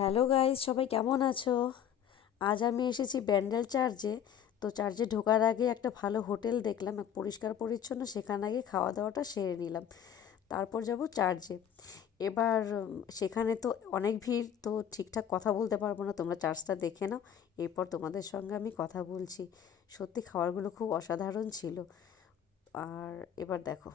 Hello guys সবাই কেমন আছো? আজ আমি এসেছি ব্যান্ডেল চার্চে। তো চার্চে ঢোকার আগে একটা ভালো হোটেল দেখলাম পরিষ্কার পরিচ্ছন্ন, সেখানে আগে খাওয়া দাওয়াটা সেরে নিলাম। তারপর যাব চার্চে। এবার, সেখানে তো অনেক ভিড়, তো ঠিকঠাক কথা বলতে পারব না, তোমরা চার্জটা দেখে নাও। এরপর তোমাদের সঙ্গে আমি কথা বলছি। সত্যি খাবারগুলো খুব অসাধারণ ছিল। আর এবার দেখো।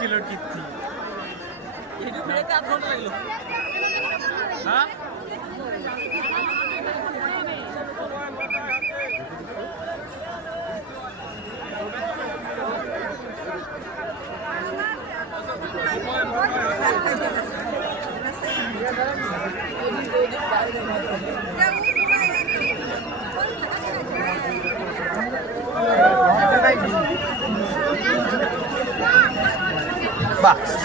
killer kitty. একটু বেড়েতে আধ ঘণ্টা লাগল হ্যাঁ বাহ।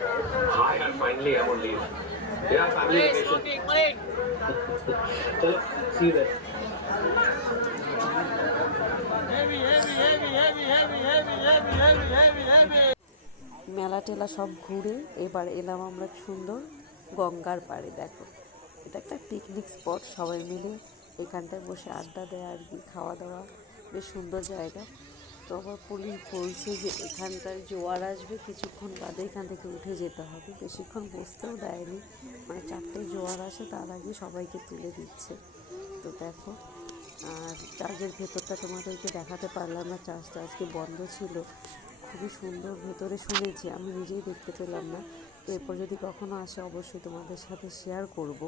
Hi, and finally I'm on leave. Yeah, family vacation. Chalo, see you there. মেলা টেলা সব ঘুরে এবার এলাম আমরা সুন্দর গঙ্গার পাড়ে দেখো এটা একটা পিকনিক স্পট সবাই মিলে এখানটায় বসে আড্ডা দেয় আর কি খাওয়া দাওয়া বেশ সুন্দর জায়গা তো পুলিশ বলছে যে এখানকার জোয়ার আসবে, কিছুক্ষণ বাদে এখান থেকে উঠে যেতে হবে। বেশিক্ষণ বসতেও দেয়নি। মানে চারটে জোয়ার আসে, তার আগে সবাইকে তুলে দিচ্ছে। তো দেখো, আর চার্চের ভেতরটা তোমাদেরকে দেখাতে পারলাম না চার্চটা আজকে বন্ধ ছিল। খুবই সুন্দর ভেতরে শুনেছি, আমি নিজেই দেখতে পেলাম না। তো এরপর যদি কখনো আসে, অবশ্যই তোমাদের সাথে শেয়ার করব।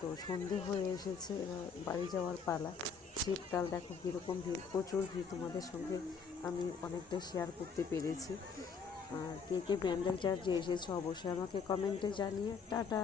তো সন্ধে হয়ে এসেছে, এবার বাড়ি যাওয়ার পালা। শীতকাল, দেখো কীরকম ভিড়, প্রচুর ভিড় তোমাদের সঙ্গে আমি অনেকটা শেয়ার করতে পেরেছি। আর কে কে ব্যান্ডেল চার্জে এসেছ অবশ্যই আমাকে কমেন্টে জানিয়ে, টাটা!